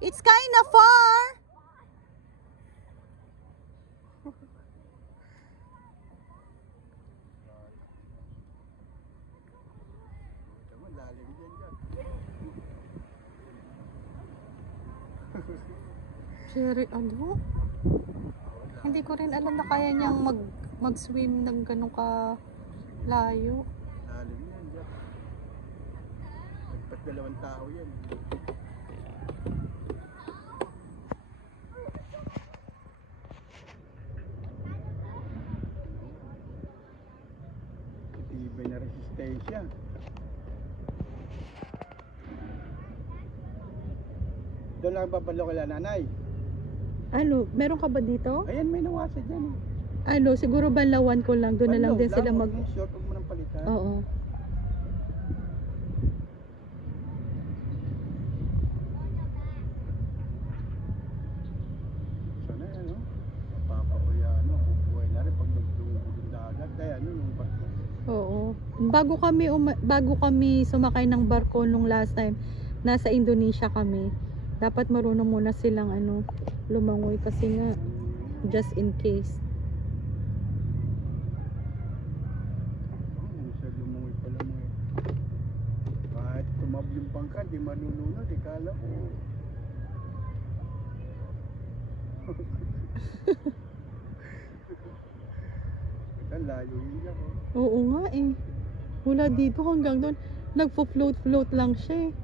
It's kind of far. Cherry, ano? Hindi ko rin alam na kaya niyang mag-swim ng ganun ka layo. Lalim yan, Jack. Nagpas 2 tao yan. Tibay na resistensya. Doon lang babalo kala nanay. Ano, meron ka ba dito? Ayan, may nawasa dyan. Ano, siguro banlawan ko lang. Doon na lang din sila mag... Short, huwag mo nang palitan. Oo. Sana yan, no? Mapapabuya, no? Bubuhay na rin pag nagtungkol yung dagat. Kaya, ano, yung barko. Oo. Bago kami sumakay ng barko nung last time, nasa Indonesia kami. Dapat marunong muna silang ano, lumangoy kasi nga just in case. Sa lumungoy pala mo eh. Kahit tumabling bangka, di manununod. Ikala ko. Ang layo yun ako. Oo nga eh. Mula dito hanggang doon, nagpo-float lang siya eh.